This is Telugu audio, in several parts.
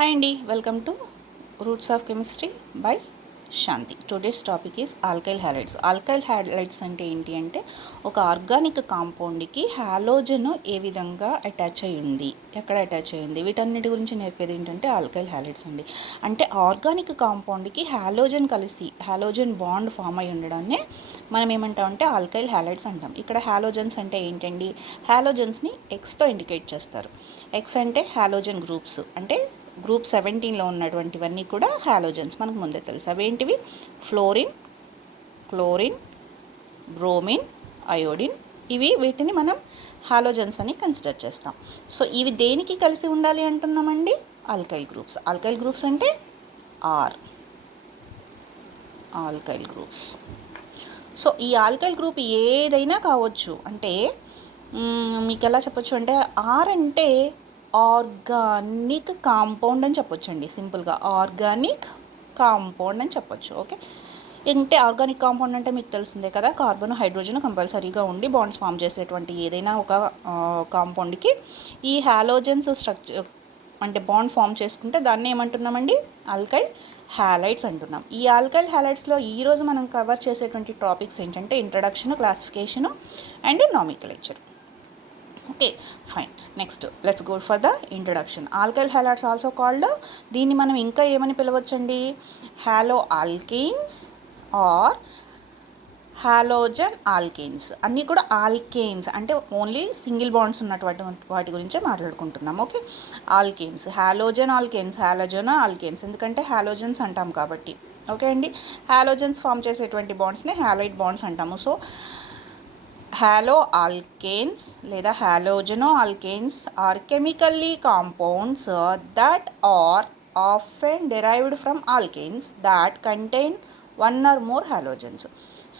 హాయ్ అండి, welcome to roots of chemistry by Shanti. Today's topic is alkyl halides. Alkyl halides అంటే ఏంటి అంటే ఒక ఆర్గానిక్ కాంపౌండ్కి హ్యాలోజన్ ఏ విధంగా అటాచ్ అయి ఉంది, ఎక్కడ అటాచ్ అయ్యింది, వీటన్నిటి గురించి నేర్పేది ఏంటంటే ఆల్కైల్ హ్యాలైడ్స్ అండి. అంటే ఆర్గానిక్ కాంపౌండ్కి హ్యాలోజన్ కలిసి హ్యాలోజన్ బాండ్ ఫామ్ అయి ఉండడాన్ని మనం ఏమంటామంటే ఆల్కైల్ హ్యాలైడ్స్ అంటాం. ఇక్కడ హ్యాలోజన్స్ అంటే ఏంటండి, హ్యాలోజన్స్ని ఎక్స్తో ఇండికేట్ చేస్తారు. ఎక్స్ అంటే హ్యాలోజన్ గ్రూప్స్, అంటే గ్రూప్ 17లో ఉన్నటువంటివన్నీ కూడా హ్యాలోజన్స్ మనకు ముందే తెలుసు. అవేంటివి? Fluorine, chlorine, bromine, iodine. వీటిని మనం హాలోజన్స్ అని కన్సిడర్ చేస్తాం. సో ఇవి దేనికి కలిసి ఉండాలి అంటున్నామండి? Alkyl groups. ఆల్కైల్ గ్రూప్స్ అంటే ఆర్ ఆల్కైల్ గ్రూప్స్. సో ఈ ఆల్కైల్ గ్రూప్ ఏదైనా కావచ్చు. అంటే మీకు ఎలా చెప్పొచ్చు అంటే ఆర్ అంటే ఆర్గానిక్ కాంపౌండ్ అని చెప్పొచ్చండి. సింపుల్గా ఆర్గానిక్ కాంపౌండ్ అని చెప్పొచ్చు. ఓకే, అంటే ఆర్గానిక్ కాంపౌండ్ అంటే మీకు తెలిసిందే కదా, కార్బన్ హైడ్రోజన్ కంపల్సరీగా ఉండి బాండ్స్ ఫామ్ చేసేటువంటి ఏదైనా ఒక కాంపౌండ్కి ఈ హాలోజన్స్ స్ట్రక్చర్ అంటే బాండ్ ఫామ్ చేసుకుంటే దాన్ని ఏమంటున్నామండి? ఆల్కైల్ హ్యాలైడ్స్ అంటున్నాం. ఈ ఆల్కైల్ హ్యాలైడ్స్లో ఈరోజు మనం కవర్ చేసేటువంటి టాపిక్స్ ఏంటంటే introduction, classification and nomenclature. Okay, fine. Next let's go for the introduction. Alkyl halides also called, దీన్ని మనం ఇంకా ఏమని పిలవచ్చండి? Halo alkanes or halogen alkanes. అన్నీ కూడా ఆల్కేన్స్ అంటే ఓన్లీ సింగిల్ బాండ్స్ ఉన్నటువంటి వాటి గురించే మాట్లాడుకుంటున్నాం. Okay, alkanes, halogen alkanes, halogen alkanes, ఎందుకంటే హాలోజన్స్ అంటాం కాబట్టి. ఓకే అండి, హాలోజన్స్ ఫామ్ చేసేటువంటి బాండ్స్ని హ్యాలైడ్ బాండ్స్ అంటాము. సో హ్యాలో ఆల్కేన్స్ లేదా halogeno alkanes are chemically compounds that are often derived from alkanes that contain one or more halogens.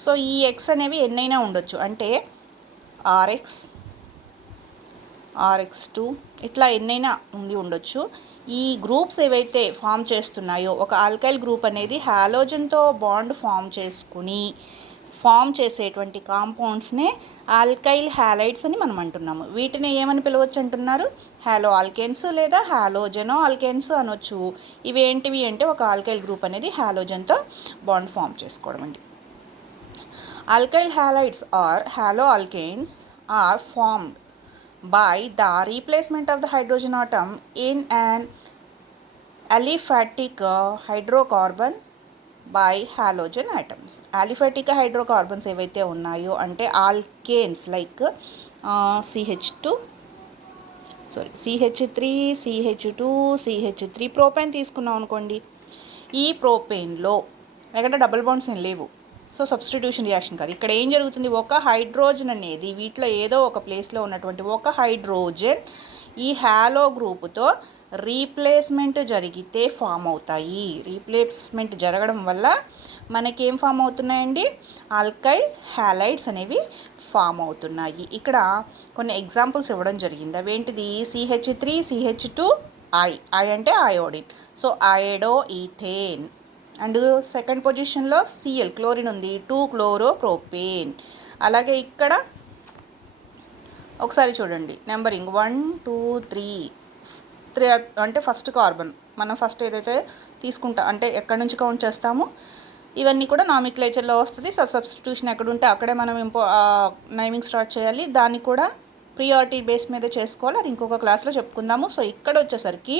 So ఈ ఎక్స్ అనేవి ఎన్నైనా ఉండొచ్చు, అంటే ఆర్ఎక్స్, ఆర్ఎక్స్2 ఇట్లా ఎన్నైనా ఉండొచ్చు. ఈ గ్రూప్స్ ఏవైతే ఫామ్ చేస్తున్నాయో, ఒక ఆల్కైల్ గ్రూప్ అనేది హ్యాలోజన్తో బాండ్ ఫామ్ చేసేటువంటి కాంపౌండ్స్నే ఆల్కైల్ హ్యాలైడ్స్ అని మనం అంటున్నాము. వీటిని ఏమని పిలవచ్చు అంటున్నారు? హ్యాలో ఆల్కేన్స్ లేదా హ్యాలోజనో ఆల్కేన్స్ అనొచ్చు. ఇవేంటివి అంటే ఒక ఆల్కైల్ గ్రూప్ అనేది హ్యాలోజన్తో బాండ్ ఫామ్ చేసుకోవడం అండి. Alkyl halides or hello alkanes are formed by the replacement of the hydrogen atom in an aliphatic hydrocarbon by halogen atoms. Aliphatic hydrocarbons ఏవైతే ఉన్నాయో అంటే alkanes like CH3, CH2, CH3 propane తీసుకున్నాం అనుకోండి. ఈ ప్రోపేన్లో ఎక్కడ డబుల్ బాండ్స్ ఏం లేవు, సో సబ్స్టిట్యూషన్ రియాక్షన్ కాదు. ఇక్కడ ఏం జరుగుతుంది? ఒక హైడ్రోజన్ అనేది వీటిలో ఏదో ఒక ప్లేస్లో ఉన్నటువంటి ఒక హైడ్రోజన్ ఈ హ్యాలో గ్రూపుతో రీప్లేస్మెంట్ జరిగితే ఫామ్ అవుతాయి. రీప్లేస్మెంట్ జరగడం వల్ల మనకేం ఫామ్ అవుతున్నాయండి? ఆల్కైల్ హ్యాలైడ్స్ అనేవి ఫామ్ అవుతున్నాయి. ఇక్కడ కొన్ని ఎగ్జాంపుల్స్ ఇవ్వడం జరిగింది. అవేంటిది? CH3, CH2, ఐ అంటే iodine, so iodo ethane. And second పొజిషన్లో Cl క్లోరిన్ ఉంది, 2-chloro-propane. అలాగే ఇక్కడ ఒకసారి చూడండి నెంబరింగ్ 1, 2, 3 అంటే ఫస్ట్ కార్బన్. మనం ఫస్ట్ ఏదైతే తీసుకుంటా అంటే ఎక్కడి నుంచి కౌంట్ చేస్తామో ఇవన్నీ కూడా నామిక్లేచర్లో వస్తుంది. సబ్స్టిట్యూషన్ ఎక్కడుంటే అక్కడే మనం నైమింగ్ స్టార్ట్ చేయాలి. దాన్ని కూడా ప్రియారిటీ బేస్ మీద చేసుకోవాలి. అది ఇంకొక క్లాస్లో చెప్పుకుందాము. సో ఇక్కడ వచ్చేసరికి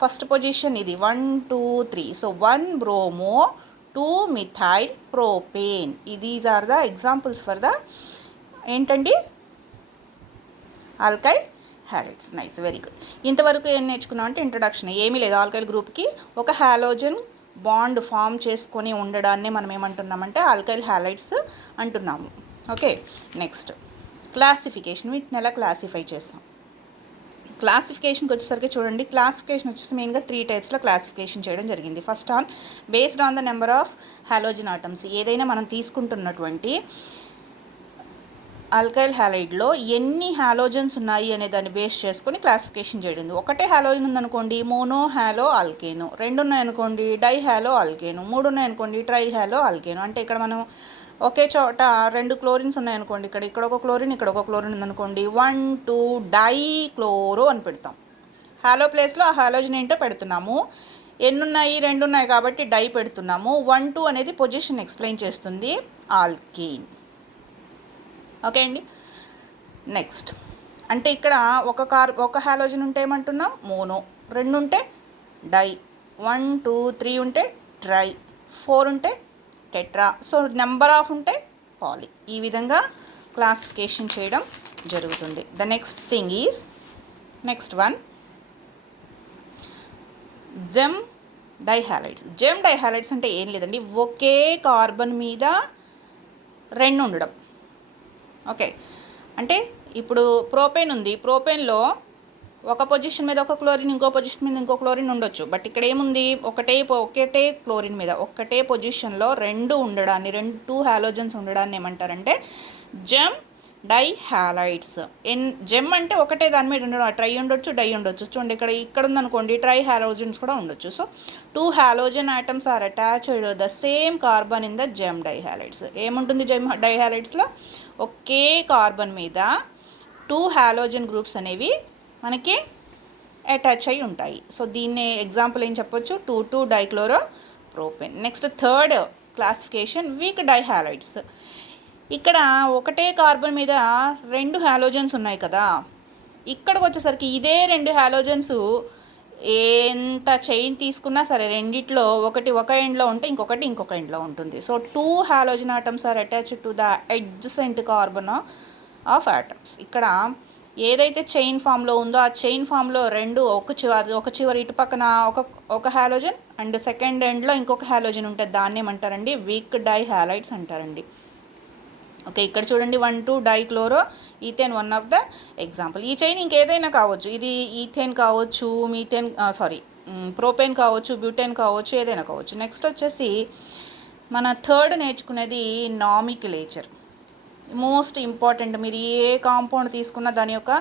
ఫస్ట్ పొజిషన్ ఇది 1, 2, 3. So 1 bromo, 2 methyl propane. These are the examples for the ఏంటండి? Alkyl halides. Nice, very good. ఇంతవరకు ఏం నేర్చుకున్నాం అంటే ఇంట్రడక్షన్. ఏమీ లేదు, ఆల్కైల్ గ్రూప్కి ఒక హ్యాలోజన్ బాండ్ ఫామ్ చేసుకొని ఉండడాన్ని మనం ఏమంటున్నామంటే ఆల్కైల్ హ్యాలైడ్స్ అంటున్నాము. Okay, next classification. వీటిని ఎలా క్లాసిఫై చేస్తాం? క్లాసిఫికేషన్కి వచ్చేసరికి చూడండి, క్లాసిఫికేషన్ వచ్చేసి మెయిన్గా 3 టైప్స్లో క్లాసిఫికేషన్ చేయడం జరిగింది. First based on the number of halogen atoms. ఏదైనా మనం తీసుకుంటున్నటువంటి ఆల్కైల్ హ్యాలైడ్లో ఎన్ని హాలోజన్స్ ఉన్నాయి అనే దాన్ని బేస్ చేసుకొని క్లాసిఫికేషన్ చేయడం. ఒకటే హాలోజన్ ఉందనుకోండి మోనో హ్యాలో ఆల్కేను, 2 ఉన్నాయనుకోండి డై హ్యాలో ఆల్కేను, 3 ఉన్నాయనుకోండి ట్రై హ్యాలో ఆల్కేను. అంటే ఇక్కడ మనం ఒకే చోట 2 క్లోరిన్స్ ఉన్నాయనుకోండి, ఇక్కడ ఒక క్లోరిన్, ఇక్కడ ఒక క్లోరిన్ ఉందనుకోండి, 1, 2 డై క్లోరో అని పెడతాం. హాలో ప్లేస్లో ఆ హాలోజన్ ఏంటో పెడుతున్నాము. ఎన్నున్నాయి, 2 ఉన్నాయి కాబట్టి డై పెడుతున్నాము. 1, 2 అనేది పొజిషన్ ఎక్స్ప్లెయిన్ చేస్తుంది ఆల్కీన్. ఓకే అండి. నెక్స్ట్ అంటే ఇక్కడ ఒక హాలోజన్ ఉంటే ఏమంటున్నాం మోనో, 2 ఉంటే డై, 1, 2, 3 ఉంటే ట్రై, 4 ఉంటే టెట్రా, సో నెంబర్ ఆఫ్ ఉంటే పాలీ. ఈ విధంగా క్లాసిఫికేషన్ చేయడం జరుగుతుంది. The next one gem dihalides. Gem dihalides అంటే ఏం లేదండి, ఒకే కార్బన్ మీద 2 ఉండడం. ఓకే, అంటే ఇప్పుడు ప్రోపేన్ ఉంది, ప్రోపేన్లో ఒక పొజిషన్ మీద ఒక క్లోరిన్, ఇంకో పొజిషన్ మీద ఇంకో క్లోరిన్ ఉండొచ్చు. బట్ ఇక్కడ ఏముంది, ఒకటే క్లోరిన్ మీద ఒకటే పొజిషన్లో 2 ఉండడాన్ని, 2 హాలోజన్స్ ఉండడాన్ని ఏమంటారంటే జెమ్ డైహాలైడ్స్. జెమ్ అంటే ఒకటే దాని మీద ఉండడం, ట్రై ఉండొచ్చు, డై ఉండొచ్చు. చూడండి ఇక్కడ ఉందనుకోండి, ట్రై హాలోజన్స్ కూడా ఉండొచ్చు. So 2 halogen atoms are attached the same carbon in the gem dihalides. ఏముంటుంది జెమ్ డైహాలైడ్స్లో, ఒకే కార్బన్ మీద 2 హాలోజన్ గ్రూప్స్ అనేవి మనకి అటాచ్ అయి ఉంటాయి. సో దీన్ని ఎగ్జాంపుల్ ఏం చెప్పొచ్చు, 2,2 dichloro propane. Next third classification week dihalides. ఇక్కడ ఒకటే కార్బన్ మీద 2 హాలోజన్స్ ఉన్నాయి కదా, ఇక్కడికి వచ్చేసరికి ఇదే 2 హాలోజన్స్ ఎంత చైన్ తీసుకున్నా సరే రెండిట్లో ఒకటి ఒక ఎండ్లో ఉంటే ఇంకొకటి ఇంకొక ఎండ్లో ఉంటుంది. So 2 halogen atoms are attached to the adjacent carbon of atoms. ఇక్కడ ఏదైతే చైన్ ఫామ్లో ఉందో ఆ చైన్ ఫామ్లో 2 ఒక చివరి ఇటు పక్కన ఒక హాలోజన్ అండ్ సెకండ్ ఎండ్లో ఇంకొక హాలోజన్ ఉంటే దాన్ని ఏమంటారండి వీక్ డైహాలైడ్స్ అంటారండి. ఓకే, ఇక్కడ చూడండి 1, 2 dichloro ethane one of the example. ఈ చైన్ ఇంకేదైనా కావచ్చు, ఇది ఈథేన్ కావచ్చు, ప్రోపేన్ కావచ్చు, బ్యూటేన్ కావచ్చు, ఏదైనా కావచ్చు. నెక్స్ట్ వచ్చేసి మన థర్డ్ నేర్చుకునేది నామిక్యులేచర్. Most important. మీరు ఏ కాంపౌండ్ తీసుకున్నా దాని యొక్క